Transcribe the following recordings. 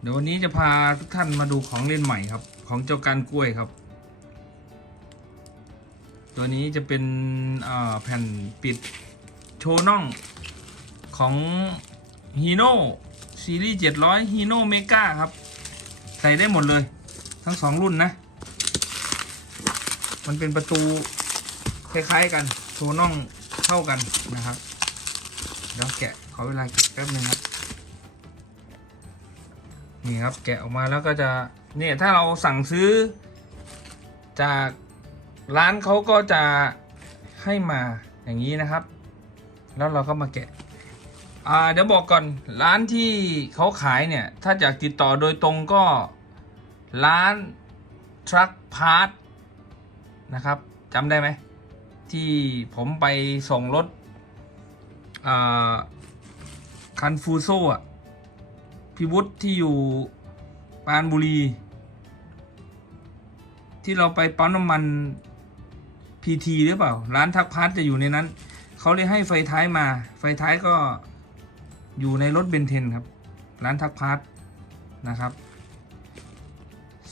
เดี๋ยววันนี้จะพาทุกท่านมาดูของเล่นใหม่ครับ ของเจ้าการกล้วยครับ ตัวนี้จะเป็นแผ่นปิดโชว์น่องของฮีโน่ซีรีส์700ฮีโน่เมกาครับ ใส่ได้หมดเลย ทั้งสองรุ่นนะ มันเป็นประตูคล้ายๆกันโชว์น่องเท่ากันนะครับเดี๋ยวแกะขอเวลาแกะแป๊บนึงครับ นี่ครับแกะออกมาแล้วก็จะเนี่ยถ้าเราสั่งซื้อ จากร้านเขาก็จะให้มาอย่างนี้นะครับ แล้วเราก็มาแกะอ่าเดี๋ยวบอกก่อนร้านที่เขาขายเนี่ย ถ้าอยากติดต่อโดยตรงก็ร้าน Truck Part นะครับจำได้ไหม ที่ผมไปส่งรถคันฟูโซอะ พิวุฒิที่อยู่ปานบุรี ที่เราไปปั๊มน้ำมันพีทีหรือเปล่า ร้านทักพาร์ทจะอยู่ในนั้น เขาเลยให้ไฟท้ายมา ไฟท้ายก็อยู่ในรถเบนเทนครับ ร้านทักพาร์ทนะครับ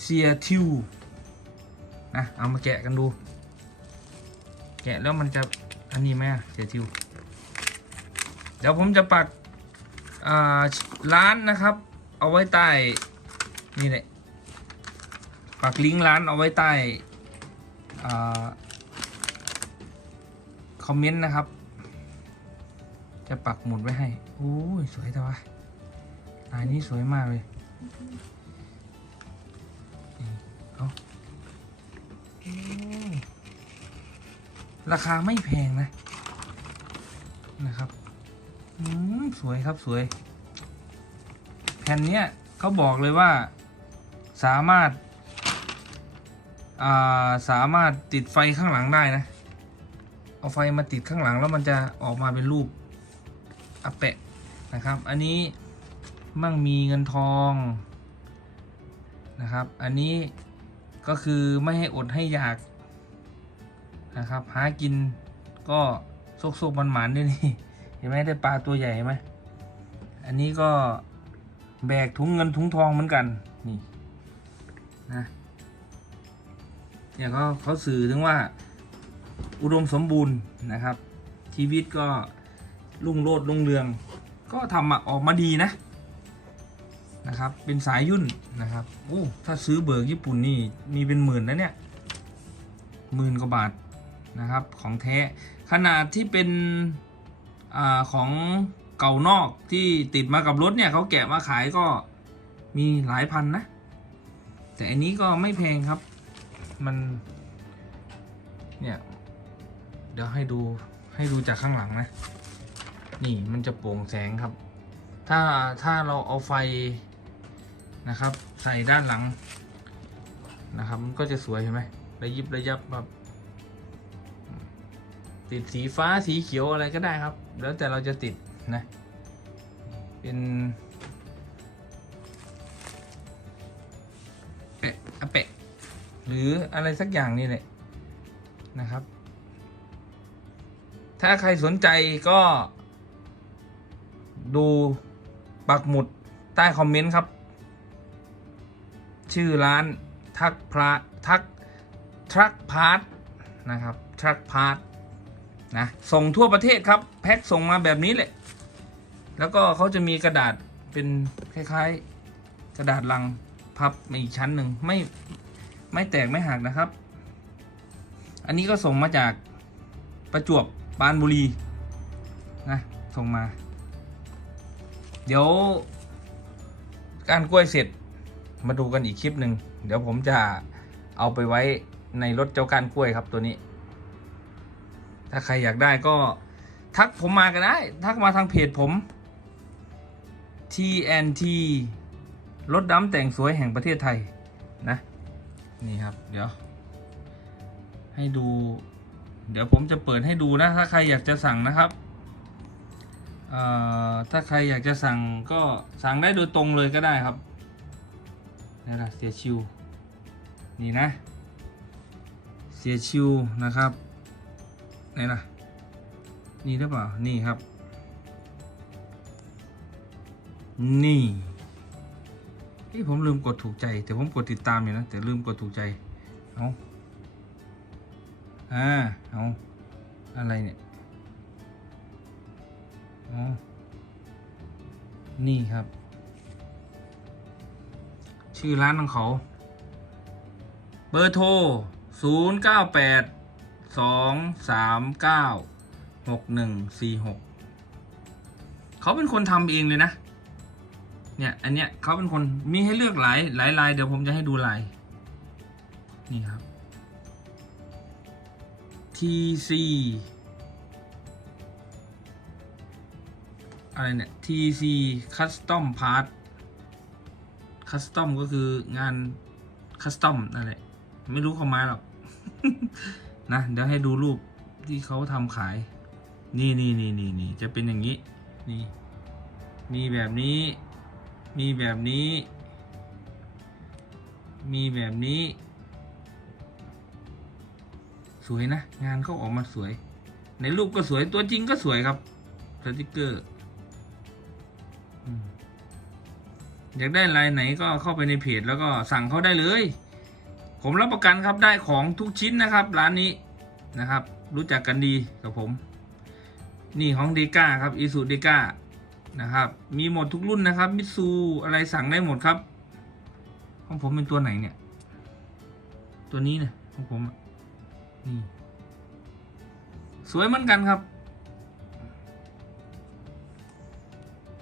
เซียทิวนะเอามาแกะกันดู แกะแล้วมันจะอันนี้ไหมเซียทิว เดี๋ยวผมจะปัก ร้านนะครับ เอาไว้ใต้นี่แหละปักลิงก์ร้านเอาไว้ใต้คอมเมนต์นะครับ จะปักหมุดไว้ให้โอ้ยสวยแต่ว่าลายนี้สวยมากเลยเอาราคาไม่แพงนะนะครับ สวยครับสวย แผ่นนี้เขาบอกเลยว่าสามารถาสามารถติดไฟข้างหลังได้นะ เอาไฟมาติดข้างหลังแล้วมันจะออกมาเป็นรูปอาแปะนะครับ อันนี้มั่งมีเงินทองนะครับ อันนี้ก็คือไม่ให้อดให้อยากนะครับ หากินก็โซกๆมันหมานด้วยนี่ เห็นไหมได้ปลาตัวใหญ่ไหมอันนี้ก็แบกถุงเงินถุงทองเหมือนกันนี่นะเนี่ยเขาเขาสื่อถึงว่าอุดมสมบูรณ์นะครับ ชีวิตก็รุ่งโรจน์รุ่งเรือง ก็ทำมาออกมาดีนะนะครับ เป็นสายยุ่นนะครับโอ้ถ้าซื้อเบิร์กญี่ปุ่นนี่มีเป็นหมื่นนะเนี่ยหมื่นกว่าบาทนะครับของแท้ขนาดที่เป็น อของเก่านอกที่ติดมากับรถเนี่ยเขาแกะมาขายก็มีหลายพันนะ แต่อันนี้ก็ไม่แพงครับ มัน เนี่ย เดี๋ยวให้ดูให้ดูจากข้างหลังนะ นี่มันจะโปร่งแสงครับ ถ้าถ้าเราเอาไฟนะครับ ใส่ด้านหลังนะครับ มันก็จะสวยเห็นไหมระยิบระยับแบบติดสีฟ้าสีเขียวอะไรก็ได้ครับ แล้วแต่เราจะติดนะ เป็นแปะอะแปะ หรืออะไรสักอย่างนี่แหละนะครับ ถ้าใครสนใจก็ ดูปักหมุดใต้คอมเมนต์ครับ ชื่อร้านทักพระทักทรัคพาร์ทนะครับทรัคพาร์ท นะส่งทั่วประเทศครับ แพ็คส่งมาแบบนี้แหละ แล้วก็เขาจะมีกระดาษเป็นคล้ายๆ กระดาษลังพับมาอีกชั้นหนึ่งไม่ไม่แตกไม่หักนะครับ อันนี้ก็ส่งมาจากประจวบปานบุรีนะส่งมา เดี๋ยวการกล้วยเสร็จมาดูกันอีกคลิปหนึ่งเดี๋ยวผมจะเอาไปไว้ในรถเจ้าการกล้วยครับตัวนี้ ถ้าใครอยากได้ก็ทักผมมาก็ได้ ทักมาทางเพจผม TNT รถดำแต่งสวยแห่งประเทศไทยนะ นี่ครับ เดี๋ยว ให้ดู เดี๋ยวผมจะเปิดให้ดูนะ ถ้าใครอยากจะสั่งนะครับถ้าใครอยากจะสั่งก็สั่งได้โดยตรงเลยก็ได้ครับนี่นะเสียชิว นี่นะ เสียชิวนะครับ ไหนล่ะ นี่หรือเปล่า นี่ครับ นี่เฮ้ยผมลืมกดถูกใจ แต่ผมกดติดตามอยู่นะ แต่ลืมกดถูกใจ เอาอ่า เอาอะไรเนี่ยอ๋อนี่ครับ ชื่อร้านของเขา เบอร์โทร 0 9 8 2 3 9 6 1 4 6เขาเป็นคนทำเองเลยนะ เนี่ย อันเนี้ยเขาเป็นคนมีให้เลือกหลายหลายลายเดี๋ยวผมจะให้ดูลาย นี่ครับ TC อะไรเนี่ย TC Custom Part Custom ก็คืองาน Custom นั่นแหละ ไม่รู้ความหมายหรอก นะเดี๋ยวให้ดูรูปที่เขาทำขาย นี่นี่นี่นี่นี่จะเป็นอย่างนี้ นี่ มีแบบนี้ มีแบบนี้ มีแบบนี้ สวยนะ งานเขาออกมาสวย ในรูปก็สวยตัวจริงก็สวยครับสติกเกอร์อืมอยากได้ลายไหนก็เข้าไปในเพจแล้วก็สั่งเขาได้เลย ผมรับประกันครับได้ของทุกชิ้นนะครับ ร้านนี้นะครับ รู้จักกันดีกับผม นี่ของเดก้าครับอีซูเดก้านะครับ มีหมดทุกรุ่นนะครับมิซูอะไรสั่งได้หมดครับ ของผมเป็นตัวไหนเนี่ย ตัวนี้เนี่ยของผมนี่สวยเหมือนกันครับ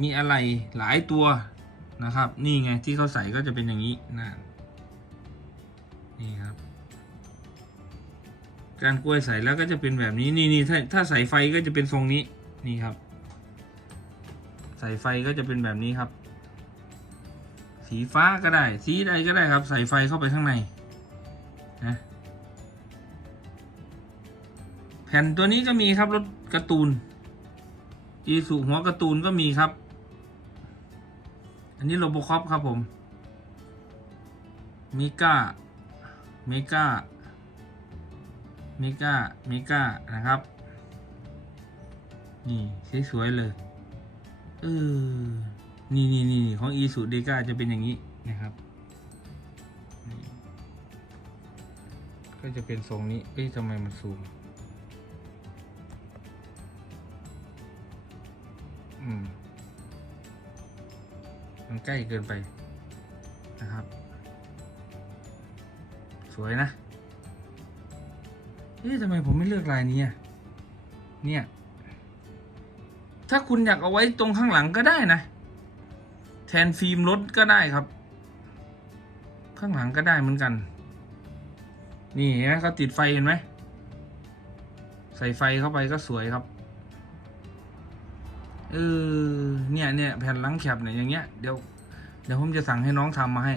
มีอะไรหลายตัวนะครับ นี่ไงที่เขาใส่ก็จะเป็นอย่างนี้นะ นี่ครับ การกล้วยใส่แล้วก็จะเป็นแบบนี้นี่นี่ถ้าถ้าใส่ไฟก็จะเป็นทรงนี้นี่ครับ ใส่ไฟก็จะเป็นแบบนี้ครับ สีฟ้าก็ได้ สีใดก็ได้ครับ ใส่ไฟเข้าไปข้างในนะแผ่นตัวนี้ก็มีครับรถการ์ตูนอีสุหัวการ์ตูนก็มีครับ อันนี้โรบคอปครับผมมิก้า เมกาเมกาเมกานะครับ นี่สวยๆเลย เออ นี่นี่นี่ของอีสุเดกาจะเป็นอย่างนี้นะครับ ก็จะเป็นทรงนี้ เอ๊ะทำไมมันซูม อืม มันใกล้เกินไปนะครับ วยนะเอ๊ะทำไมผมไม่เลือกลายนี้เนี่ย ถ้าคุณอยากเอาไว้ตรงข้างหลังก็ได้นะ แทนฟิล์มรถก็ได้ครับ ข้างหลังก็ได้เหมือนกัน นี่เห็นไหมเขาติดไฟเห็นไหมใส่ไฟเข้าไปก็สวยครับเออเนี่ยเนี่ยแผ่นหลังแคบเนี่ยอย่างเงี้ยเดี๋ยวเดี๋ยวผมจะสั่งให้น้องทำมาให้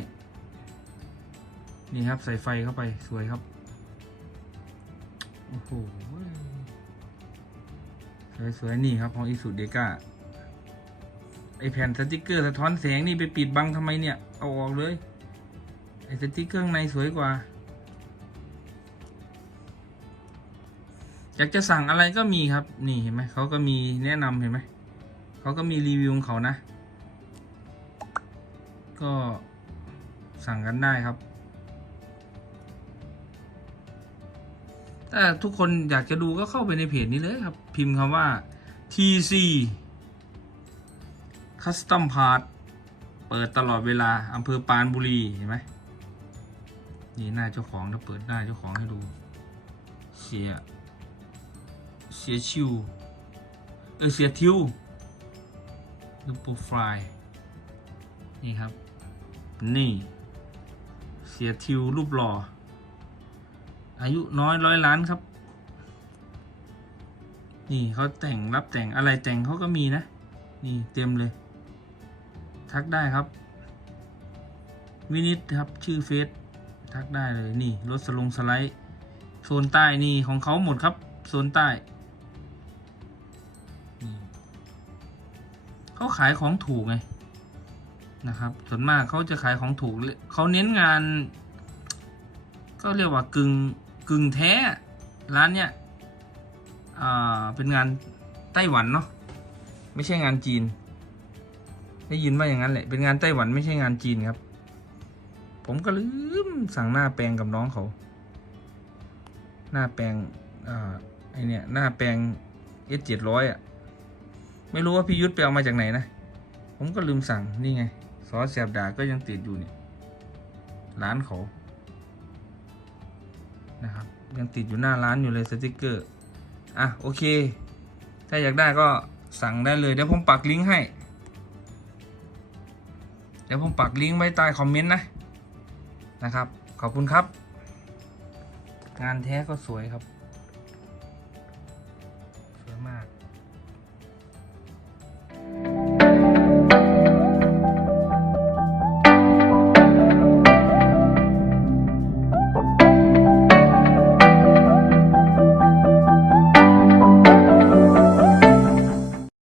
นี่ครับใส่ไฟเข้าไปสวยครับ โอ้โห สวยๆนี่ครับของอีสุเดกาไอแผ่นสติกเกอร์สะท้อนแสงนี่ไปปิดบังทำไมเนี่ย เอาออกเลย ไอสติกเกอร์ข้างในสวยกว่า อยากจะสั่งอะไรก็มีครับ นี่เห็นไหมเขาก็มีแนะนำเห็นไหม เขาก็มีรีวิวของเขานะ ก็สั่งกันได้ครับ ถ้าทุกคนอยากจะดูก็เข้าไปในเพจนี้เลยครับ พิมพ์คำว่า TC Custom Part เปิดตลอดเวลาอำเภอปานบุรีเห็นไหมนี่หน้าเจ้าของถ้าเปิดหน้าเจ้าของให้ดู เสีย เสียชิว เออเสียทิวดูโปรไฟล์นี่ครับ นี่ เสียทิวรูปหล่อ อายุน้อยร้อยล้านครับ นี่เขาแต่งรับแต่งอะไรแต่งเขาก็มีนะ นี่เต็มเลย ทักได้ครับ วินิตครับชื่อเฟซทักได้เลยนี่รถสลงสไลด์โซนใต้นี่ของเขาหมดครับโซนใต้เขาขายของถูกไงนะครับ ส่วนมากเขาจะขายของถูกเขาเน้นงาน ก็เรียกว่ากึ่ง กึ่งแท้ ร้านเนี้ยเป็นงานไต้หวันเนาะไม่ใช่งานจีน ได้ยินว่าอย่างนั้นแหละเป็นงานไต้หวันไม่ใช่งานจีนครับ ผมก็ลืมสั่งหน้าแปลงกับน้องเขา หน้าแปลงอ่าไอเนี่ยหน้าแปลง S เจ็ดร้อยอะไม่รู้ว่าพี่ยุทธไปเอามาจากไหนนะ ผมก็ลืมสั่งนี่ไงซอสแสบดาก็ยังติดอยู่เนี่ยร้านเขา นะครับ ยังติดอยู่หน้าร้านอยู่เลยสติกเกอร์ อะโอเค ถ้าอยากได้ก็สั่งได้เลย เดี๋ยวผมปักลิงก์ให้ เดี๋ยวผมปักลิงก์ไว้ใต้คอมเมนต์นะ นะครับ ขอบคุณครับ งานแท้ก็สวยครับ